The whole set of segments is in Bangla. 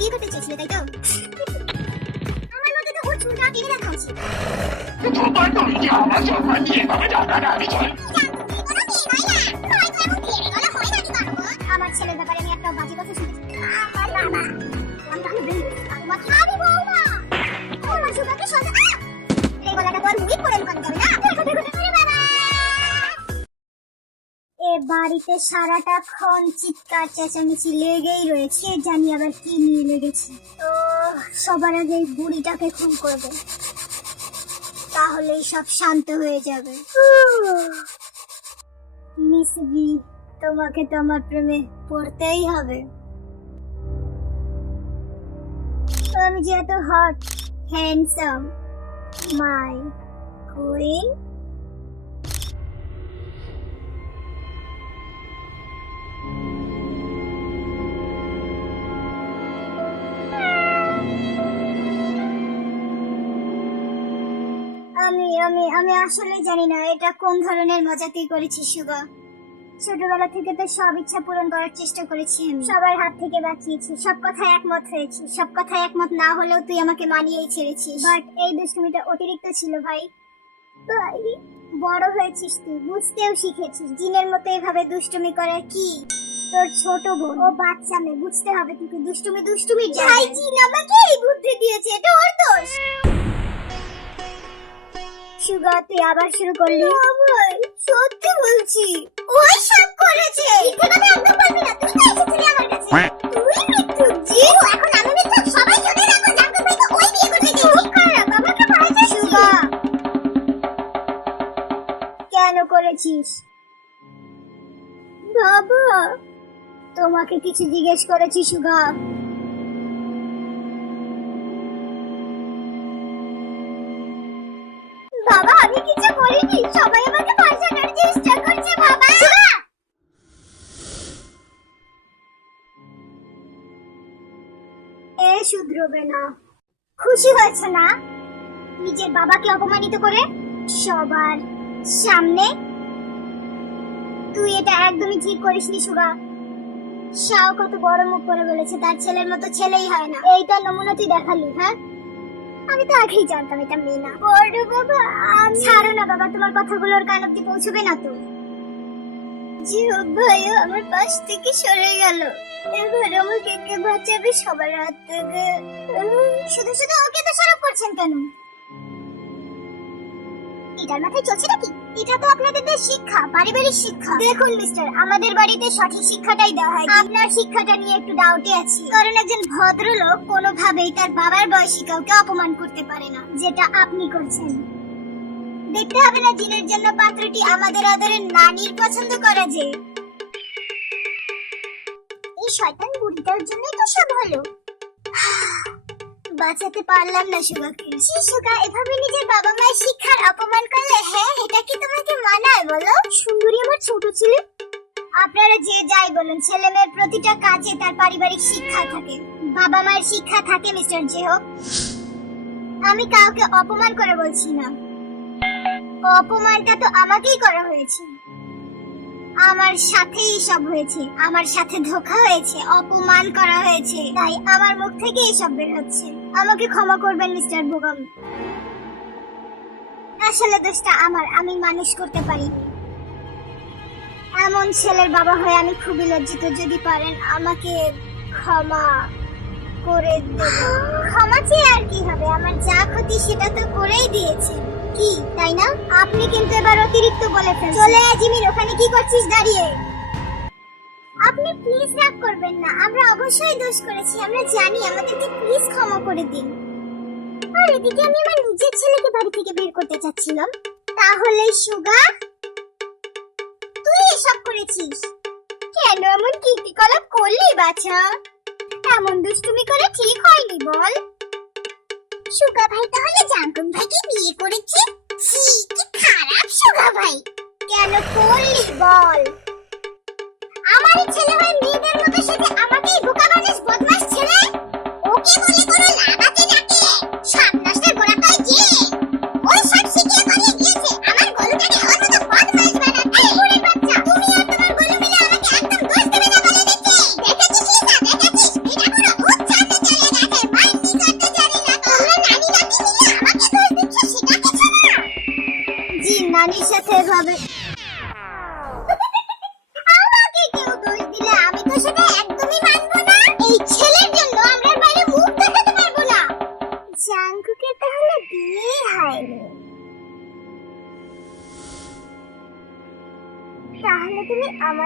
বিয়ে করতে চেয়েছিলে তাই তো? আমার মতে তো ওর চুলটা কেটে রাখা উচিত। তোমার তো কি আমার সম্মান দিয়ে তবে টাকা দাবি চল। আমার ছেলের ব্যাপারে আমি একটা বাজে কথা শুনেছি। আমার বাবা আমি তাহলে বের আমার খাবি বৌমা আমার সুগাকে সজা এই গলাটা তো আর মুই পড়ে লুকানো যাবে না। দেখো দেখো দেখো বাবা এ বাড়িতে সারাটাক্ষণ চিৎকার চেঁচামেচি লেগেই রয়েছে। জানি আবার কি নিয়ে লেগেছে। তো সবার আগে এই বুড়িটাকে খুন করবে, তাহলেই সব শান্ত হয়ে যাবে। মিস ভি, তোমাকে তো আমার প্রেমে পড়তেই হবে। আমি যে এত হট হ্যান্ডসাম মাই কুইন। আমি আসলে জানি না এটা কোন ধরনের মজাতে করেছি শুভা। ছোটবেলা থেকে তো সব ইচ্ছা পূরণ করার চেষ্টা করেছি আমি, সবার হাত থেকে বাঁচিয়েছি, সব কথায় একমত হয়েছি, সব কথায় একমত না হলেও তুই আমাকে মানিয়েই ছেড়েছিস। বাট এই দুষ্টুমিটা অতিরিক্ত ছিল ভাই। ভাই বড় হয়েছিস তুই, বুঝতেও শিখেছিস। জিনের মতো এভাবে দুষ্টুমি করা কি তোর ছোট বোন, ও বাচ্চা মেয়ে, বুঝতে হবে তুই দুষ্টুমি দুষ্টুমি। ভাই জিন আমাকে এই বুদ্ধি দিয়েছে, এটা ওর দোষ। সুগা তুই আবার শুরু করলি? ভাই সত্যি বলছি ওই সব করেছে। মিথ্যে কথা একদম বলবি না, তুই তো এসেছিলি আমার কাছে। তুই মিথ্যুক জি। এখন আমি মিথ্যুক, সবাই শুনে রাখো। জানতো ভাই তো ওই বিয়ে করতে গেছে। খারাপ আমাকে ভয় পাচ্ছিস। সুগা কেন করেছিস? বাবা তোমাকে কিছু জিজ্ঞেস করেছি সুগা। বাবা আমি কিছু করিনি, সবাই আমাকে ফাঁসানোর চেষ্টা করছে বাবা। এ শুধরবে না। খুশি হয়েছে না নিজের বাবাকে অপমানিত করে সবার সামনে? তুই এটা একদমই ঠিক করিসনি সুগা। শাও কত বড় মুখ করে বলেছে তার ছেলের মতো ছেলেই হয় না। এইটা নমুনা তুই দেখালি। হ্যাঁ আমি তো আগেই জানতাম এটা মেয়ে না। বড় বাবা ছাড়ো না বাবা, তোমার কথাগুলোর কান অব্দি পৌঁছবে না তো। জিহব ভাইও আমার পাশ থেকে সরে গেল, এবার আমাকে কে বাঁচাবে সবার হাত থেকে? শুধু শুধু ওকে দোষারোপ করছেন কেন? এটার মাথায় চলছে নাকি? এটা তো আপনাদের শিক্ষা, পারিবারিক শিক্ষা। দেখুন মিস্টার, আমাদের বাড়িতে সঠিক শিক্ষাটাই দেওয়া হয়। আপনার শিক্ষাটা নিয়ে একটু ডাউটে আছি, কারণ একজন ভদ্রলোক কোনোভাবেই তার বাবার বয়সী কাউকে অপমান করতে পারে না, যেটা আপনি করছেন। দেখতে হবে না জিনের জন্য পাত্রটি আমাদের আদরের নানির পছন্দ করা যে। এই শয়তান বুড়িটার জন্যই তো সব হলো। বাঁচাতে পারলাম না সুগাকে। সুগা এভাবে নিজের বাবা মায়ের শিক্ষার অপমান করলে, হ্যাঁ এটা কি তোমাকে মানায় বলো? সুন্দরী আমার ছোট ছেলে। আপনারা যে যাই বলুন, ছেলে মেয়ের প্রতিটা কাজে তার পারিবারিক শিক্ষা থাকে, বাবা মায়ের শিক্ষা থাকে মিস্টার জেহব। আমি কাউকে অপমান করে বলছি না, অপমানটা তো আমাকেই করা হয়েছে। আমার সাথেই সব হয়েছে, আমার সাথে ধোঁকা হয়েছে, অপমান করা হয়েছে, তাই আমার মুখ থেকে এসব বের হচ্ছে। আমাকে ক্ষমা করবেন মিস্টার বোগাম। আসলে দোষটা আমার, আমি মানুষ করতে পারি। এমন ছেলের বাবা হয়ে আমি খুবই লজ্জিত। যদি পারেন আমাকে ক্ষমা করে দেবেন। ক্ষমা চেয়ে আর কি হবে, আমার যা ক্ষতি সেটা তো করেই দিয়েছেন কি, তাই না? আপনি কিন্তু এবার অতিরিক্ত বলে ফেলছেন। চলে আয় জিমির, ওখানে কি করছিস দাঁড়িয়ে? আপনি প্লিজ রাগ করবেন না, আমরা অবশ্যই দোষ করেছি, আমরা জানি, আমাদেরকে প্লিজ ক্ষমা করে দিন। আর এদিকে আমি আমার নিজের ছেলেকে বাড়ি থেকে বের করতে চাচ্ছিলাম। তাহলে সুগা তুই এসব করেছিস কেন? এমন কীর্তিকলাপ করলি বাছা? এমন দুষ্টুমি করে ঠিক হয়নি বল। সুগা ভাই তাহলে জাঙ্কুক ভাইকে বিয়ে করেছে? ছি কি খারাপ সুগা ভাই। কেন করলি বল? আমারই ছেলে হয়ে মেয়েদের মতো সেজে আমাকেই বোকা বানাস বদমাশ ছেলে। ওকে বলে কোনো লাগাতে যাকে সব নষ্টের গোড়া তো যে ওই সব শিখিয়ে করিয়ে গিয়েছে আমার গলুটাকে ওর মতো বদমাশ বানাতে। বুড়ির বাচ্চা তুমি আর তোমার গলু মিলে আমাকে একদম দোষ দেবে না বলে দিচ্ছি। দেখেছিস না দেখেছিস এটা পুরো ভূত ছাড়তে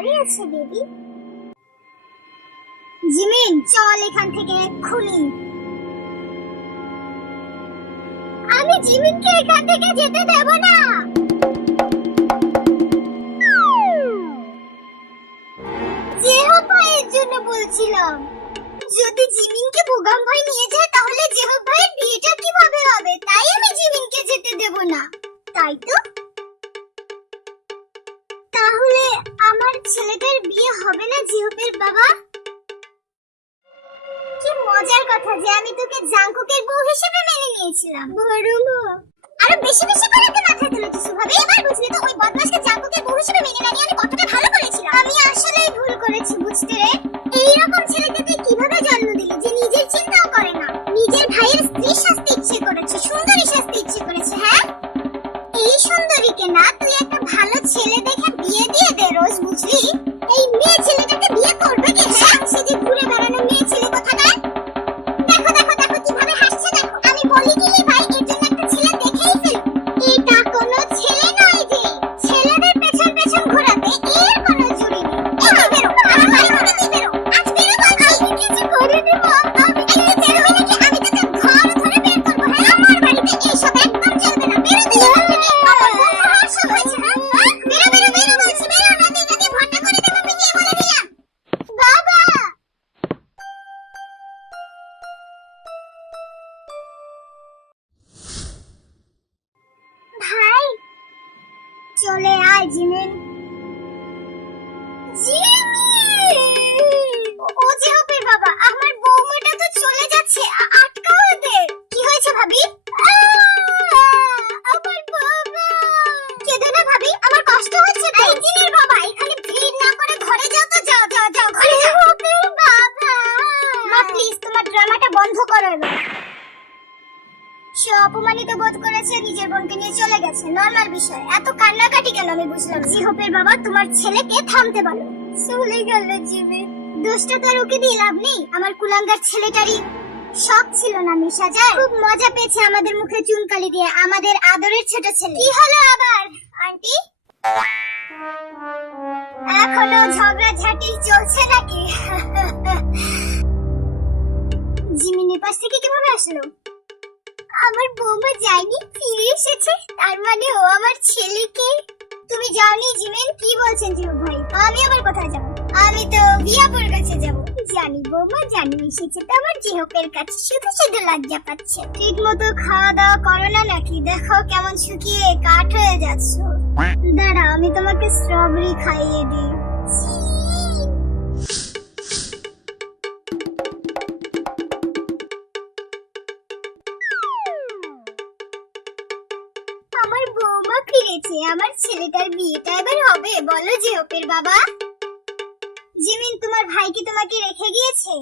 ব্যাপারই আছে বেবি। জিমিন চল এখান থেকে এক্ষুনি। আমি জিমিনকে এখান থেকে যেতে দেব না। জেহব ভাইয়ের জন্য বলছিলাম, যদি জিমিনকে বোগাম ভাই নিয়ে যায় তাহলে জেহব ভাইয়ের বিয়েটা কিভাবে হবে? তাই আমি জিমিনকে যেতে দেব না। তাই তো? তাহলে আমার ছেলেটার বিয়ে হবে না জিহপের বাবা? কি মজার কথা যে আমি তোকে জাংকুকের বউ হিসেবে মেনে নিয়েছিলাম। বড় আরো বেশি বেশি করে তুই মাথায় তুলেছিস ভাবে। এবার বুঝলি তো ওই বদমাশকে জাংকুকের বউ হিসেবে মেনে না নিয়ে আমি কতটা ভালো করেছিলাম। আমি আসলেই ভুল করেছি বুঝতে রে। এইরকম ছেলেকে তুই কিভাবে জন্ম দিলি যে নিজের চিন্তাও করে না? নিজের ভাইয়ের স্ত্রী সাজতে ইচ্ছে করেছে, সুন্দরী সাজতে ইচ্ছে করেছে। হ্যাঁ, এই সুন্দরীকে না তুই একটা ভালো ছেলে দেখে বিয়ে দিয়ে দে রোজ, বুঝলি? এই মেয়ে ছেলেটাকে বিয়ে করবে কে? হ্যাঁ, সে যে ঘুরে বেড়ানো মেয়ে ছেলে কোথাকার। দেখো দেখো দেখো কিভাবে হাসছে দেখো। আমি বলি কি ভাই এর জন্য একটা ছেলে দেখেই ফেল। এটা কোনো ছেলে নয় যে ছেলেদের পেছন পেছন ঘোরাবে, এর কোনো জুড়ি নেই। এই বেরো, আমার বাড়ি থেকে তুই বেরো। আজ বেরো বলছি। আমি কিছু করে দেব। আমি কিছু বেরো নাকি আমি তোকে ঘর ধরে বের করব। হ্যাঁ, আমার বাড়িতে এইসব একদম চলবে না। বেরো তুই এখান থেকে। আমার বউ হাসো হয়েছে। হ্যাঁ, বেরো বেরো বেরো বলছি। বেরো না তুই নাকি ভর্তা করে দেব আমি গিয়ে বলে দিলাম। বাবা ভাই চলে আয় জিমিন। ও জেহপের বাবা, আমার বৌমাটা তো চলে যাচ্ছে। আটকাও ওদের। কি হয়েছে ভাবি? আমার বাবা। কেঁদো না ভাবি, আমার কষ্ট হচ্ছে তো। এই জিনের বাবা, এখানে ভিড় না করে ঘরে যাও তো। যাও যাও যাও ঘরে যাও। জেহপের বাবা মা প্লিজ তোমার ড্রামাটা বন্ধ করো এবার। সে অপমানিত বোধ করেছে, নিজের বোনকে নিয়ে চলে গেছে, নরমাল বিষয়। এত কান্নাকাটি কেন আমি বুঝলাম। জিহপের বাবা তোমার ছেলেকে থামতে বলো। চলে গেল জিমে। দোষটা তো আর ওকে দিয়ে লাভ নেই। আমার কুলাঙ্গার ছেলেটারই শখ ছিল না মিশা যায়। খুব মজা পেয়েছে আমাদের মুখে চুনকালি দিয়ে, আমাদের আদরের ছোট ছেলে। কি হলো আবার আন্টি? এখনো ঝগড়া ঝাঁটি চলছে নাকি? জিমিনের পাশ থেকে কিভাবে আসলো? আমার বৌমা যায়নি, ফিরে এসেছে। তার মানে ও আমার ছেলেকে। তুমি যাওনি জিমিন? কি বলছেন জিও ভাই? আমি আবার কোথায় যাব? আমি তো বিয়াপুর কাছে যাব। জানি বৌমা জানি, এসেছে তো আমার জিহপের কাছে। শুধু শুধু লজ্জা পাচ্ছে। ঠিক মতো খাওয়া দাওয়া করো না নাকি? দেখো কেমন শুকিয়ে কাঠ হয়ে যাচ্ছ। দাঁড়া আমি তোমাকে স্ট্রবেরি খাইয়ে দিই। আমার বৌমা ফিরেছে। আমার ছেলেটার বিয়েটা এবার হবে বলো জিহপের বাবা। জিমিন তোমার ভাই কি তোমাকে রেখে গিয়েছে?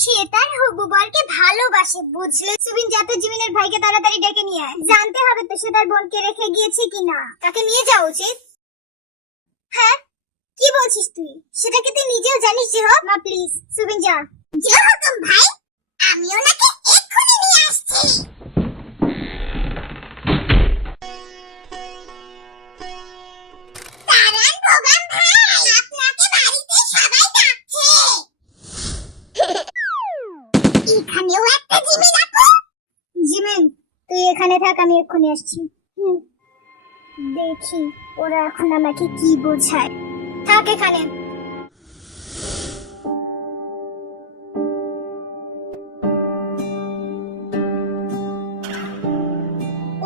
সে তার হবু বরকে ভালোবাসে বুঝলে। সুবিন যা তো জিমিনের ভাইকে তাড়াতাড়ি ডেকে নিয়ে আয়। জানতে হবে তো সে তার বোনকে রেখে গিয়েছে কিনা। তাকে নিয়ে যাওয়া উচিত। হ্যাঁ, কি বলছিস তুই? সেটা কি তুই নিজেও জানিস জিহব? মা প্লিজ সুবিন যা। জিহব ভাই, আমি ওনাকে এক্ষুনি নিয়ে আসছি। জিমিন তুই এখানে থাক, আমি এক্ষুনি আসছি। দেখি ওরা এখন আমাকে কি বোঝায়। থাক এখানে।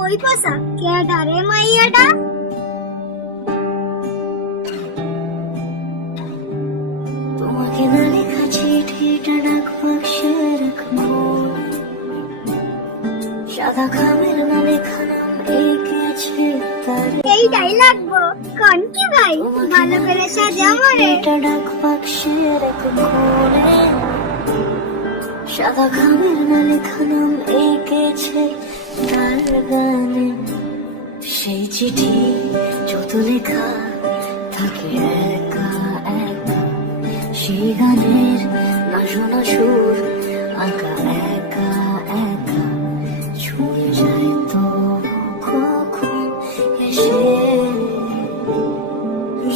ওই পাশা কেডা রে মাইয়াটা? তোমাকে না লেখা চিঠিটা ডাক বাক্সে রাখবো, সাদা খামের না লেখা নাম এঁকেছে তারে। এইটাই লাগবো কোন কি ভাই? ভালো করে সাজা মরে। এটা ডাক বাক্সে রাখবো রে, সাদা খামের না লেখা নাম এঁকেছে তার গানে। সেই চিঠি যত লেখা থাকে একা একা, সেই গানের না শোনা সুর আঁকা একা একা ছুঁয়ে যায় তো কখন এসে।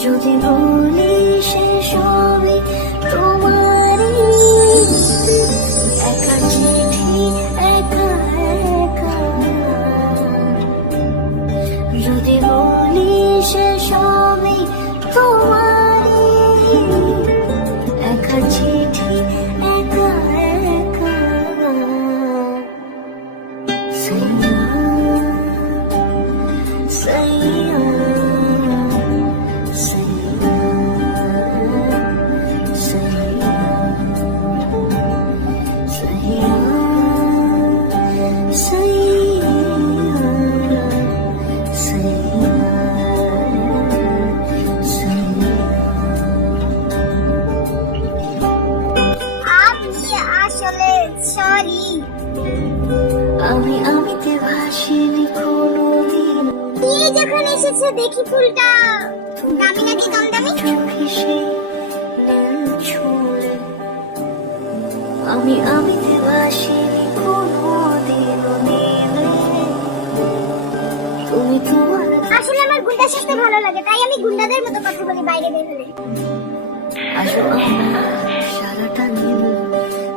যদি বলি সে লেখা চিঠি একা একা সাইয়া সাইয়া সাইয়া সাইয়া সাইয়া আপনি আসলে সরি। আমি আমিতে ভাসিনি কোনোদিন দিয়ে যখন এসেছে দেখি ফুলটা দামি নাকি কম দামি? চোখে সে নীল ছুঁলে আমি আমিতে ভাসিনি কোনোদিন নীলে তুমি তোমার আসলে আমার গুন্ডা সাজতে ভালো লাগে, তাই আমি গুন্ডাদের মতো কথা বলি বাইরে বের হলে। আসো আমরা সারাটা নীল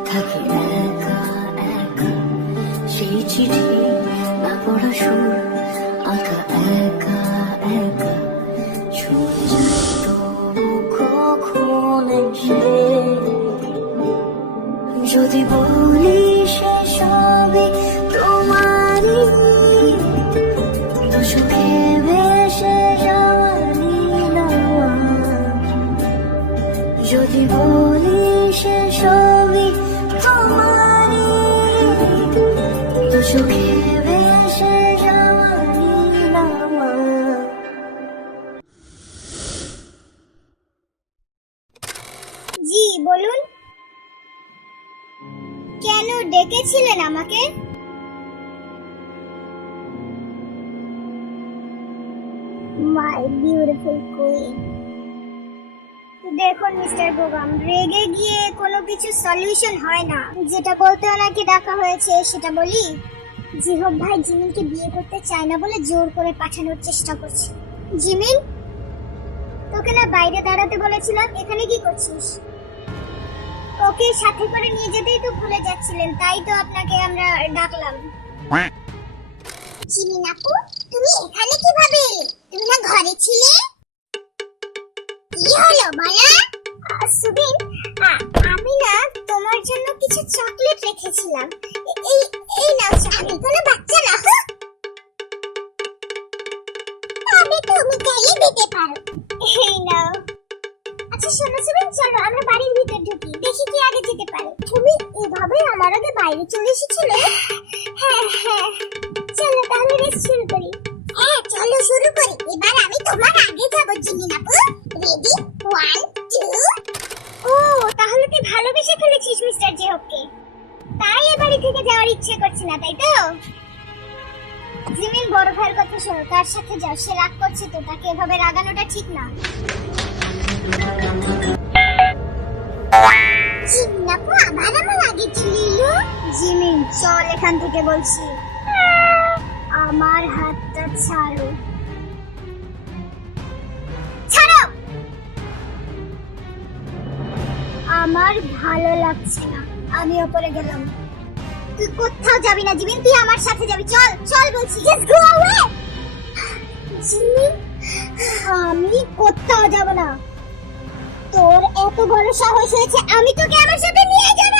থাকি একা একা সেই চিঠি না পড়া সুর আঁকা একা একা ছুঁয়ে যায় তবু কখন এসে যদি বলি সে সবই তোমারই দোষ ভেবে সে জানি না যদি বলি সে সবই তোমারই তো সুখে বেশে জানি না জি বলুন, কেন ডেকেছিলেন আমাকে? My beautiful queen. দেখুন মিস্টার গোগাম, রেগে গিয়ে কোনো কিছু সলিউশন হয় না। যেটা বলতে ওনাকে ডাকা হয়েছে সেটা বলি। জিহব ভাই জিমিনকে বিয়ে করতে চায় না বলে জোর করে পাঠানোর চেষ্টা করছে। জিমিন, তোকে না বাইরে দাঁড়াতে বলেছিলাম, এখানে কি করছিস? ওকে সাথে করে নিয়ে যেতেই তো ভুলে যাচ্ছিলেন, তাই তো আপনাকে আমরা ডাকলাম। জিমিন আপু, তুমি এখানে কিভাবে এলে? তুমি না ঘরে ছিলে? কি হলো বলো? সুবিন, আমি না তোমার জন্য কিছু চকলেট রেখেছিলাম। এই এই নাও, আমি কোনো বাচ্চা না। তবে তুমি চাইলে দিতে পারো। এই নাও। আচ্ছা শোনো সুবিন, চলো আমরা বাড়ির ভিতর ঢুকি, দেখি কি আগে যেতে পারে। তুমি এভাবে আমার আগে বাইরে চলে এসেছিলে? হ্যাঁ হ্যাঁ, চলো তাহলে রেস শুরু করি। হ্যাঁ চলো শুরু করি। এবার আমি তোমার আগে যাব জিমিন আপু। রেডি 1 2। ও তাহলে তুই ভালোবেসে ফেলেছিস মিস্টার জেহবকে, তাই এ বাড়ি থেকে যাওয়ার ইচ্ছে করছে না, তাই তো? জিমিন বড় ভাইয়ের কথা শোনো, তার সাথে যাও, সে রাগ করছে তো, তাকে এভাবে রাগানোটা ঠিক না। জিমিন আপু আবার আমার আগে চলে এলো। জিমিন চল এখান থেকে বলছি। আমার হাতটা ছাড়ো। ছাড়ো। আমার ভালো লাগছে না, আমি উপরে গেলাম। তুই কোথাও যাবি না জিমিন, তুই আমার সাথে যাবি। চল চল বলছি, জাস্ট গো অ্যাওয়ে। জিমিন, আমি কোথাও যাব না। তোর এত বড় সাহস হয়েছে, আমি তোকে আমার সাথে নিয়ে যাব।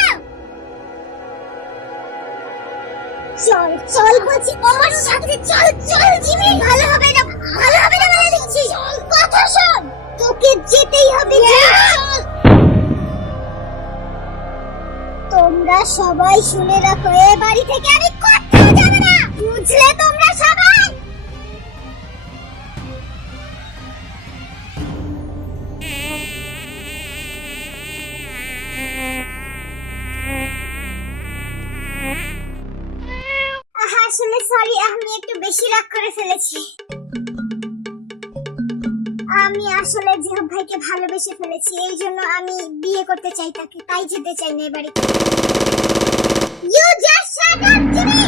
চল চল বলছি, আমার সাথে চল চল জিমিন। ভালো হবে না, ভালো হবে না বলে দিচ্ছি। কথা শোন, তোকে যেতেই হবে। চল। তোমরা সবাই শুনে রাখো, এ বাড়ি থেকে আমি কোথাও যাব না, বুঝলে তোমরা সবাই? আসলে সরি, আমি একটু বেশি রাগ করে ফেলেছি। আমি আসলে জিহব ভাইকে ভালোবেসে ফেলেছি, এই জন্য আমি বিয়ে করতে চাই তাকে, তাই যেতে চাই না এ বাড়িতে। You just shut up Jimmy.